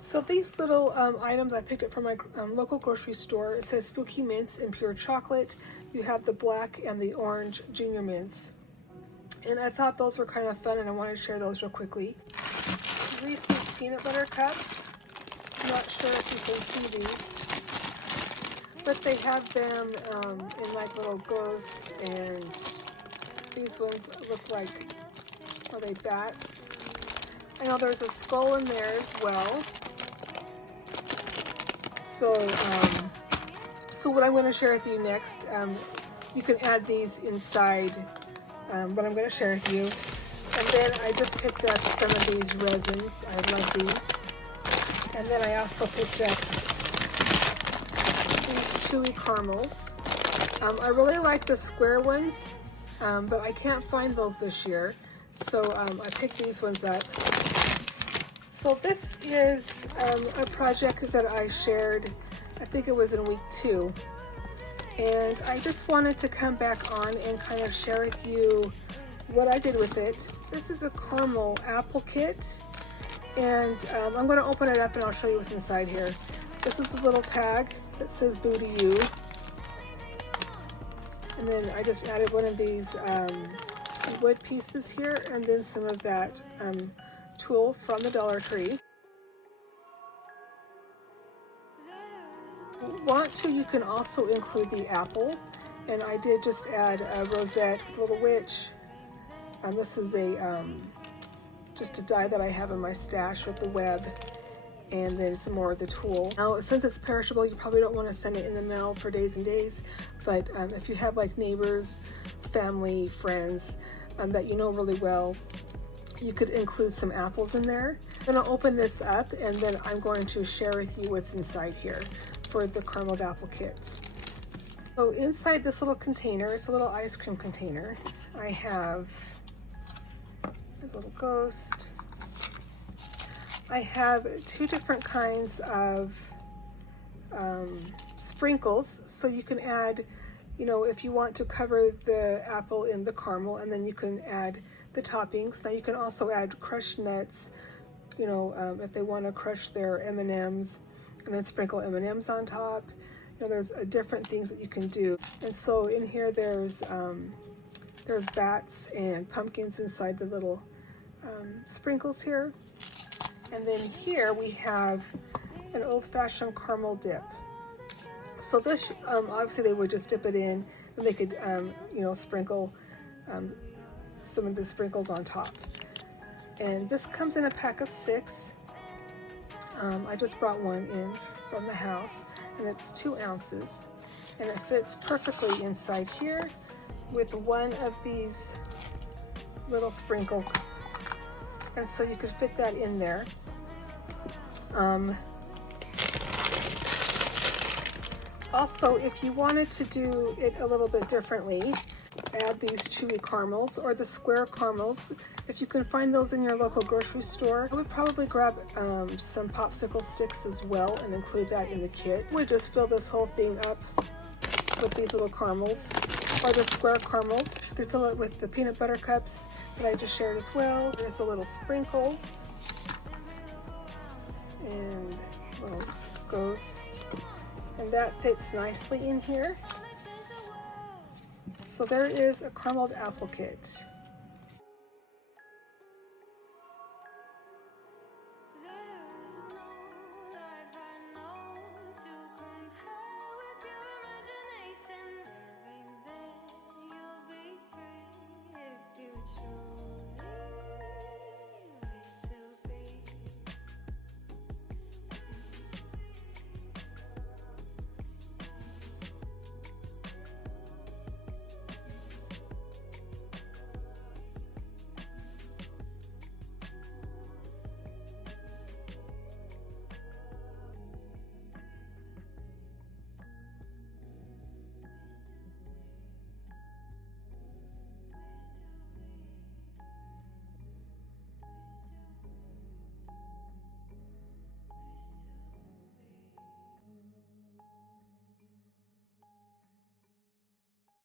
So these little items I picked up from my local grocery store. It says Spooky Mints and Pure Chocolate. You have the black and the orange Junior Mints. And I thought those were kind of fun, and I wanted to share those real quickly. Reese's Peanut Butter Cups. I'm not sure if you can see these, but they have them in like little ghosts, and these ones look like, are they bats? I know there's a skull in there as well. So what I'm going to share with you next, you can add these inside what I'm going to share with you. And then I just picked up some of these resins. I love these. And then I also picked up these chewy caramels. I really like the square ones, but I can't find those this year. So I picked these ones up. So this is a project that I shared, I think it was in week 2. And I just wanted to come back on and kind of share with you what I did with it. This is a caramel apple kit. And I'm going to open it up and I'll show you what's inside here. This is a little tag that says Boo to You. And then I just added one of these wood pieces here, and then some of that tulle from the Dollar Tree. If you want to, you can also include the apple, and I did just add a rosette with a little witch. This is a just a die that I have in my stash with the web, and then some more of the tulle. Now, since it's perishable, you probably don't want to send it in the mail for days and days, but if you have like neighbors, family, friends that you know really well, you could include some apples in there. I'm going to open this up, and then I'm going to share with you what's inside here for the carameled apple kit. So inside this little container, it's a little ice cream container, I have this little ghost. I have 2 different kinds of sprinkles, so you can add, you know, if you want to cover the apple in the caramel, and then you can add the toppings. Now you can also add crushed nuts, you know, if they want to crush their M&Ms and then sprinkle M&Ms on top. You know, there's different things that you can do. And so in here there's bats and pumpkins inside the little sprinkles here. And then here we have an old-fashioned caramel dip. So this, obviously they would just dip it in, and they could, you know, sprinkle some of the sprinkles on top. And this comes in a pack of 6. I just brought one in from the house, and it's 2 ounces. And it fits perfectly inside here with one of these little sprinkles. And so you could fit that in there. Also, if you wanted to do it a little bit differently, add these chewy caramels or the square caramels. If you can find those in your local grocery store, I would probably grab some popsicle sticks as well and include that in the kit. We just fill this whole thing up with these little caramels, or the square caramels. You could fill it with the peanut butter cups that I just shared as well. There's a little sprinkles and little ghost, and that fits nicely in here. So there is a carameled apple kit.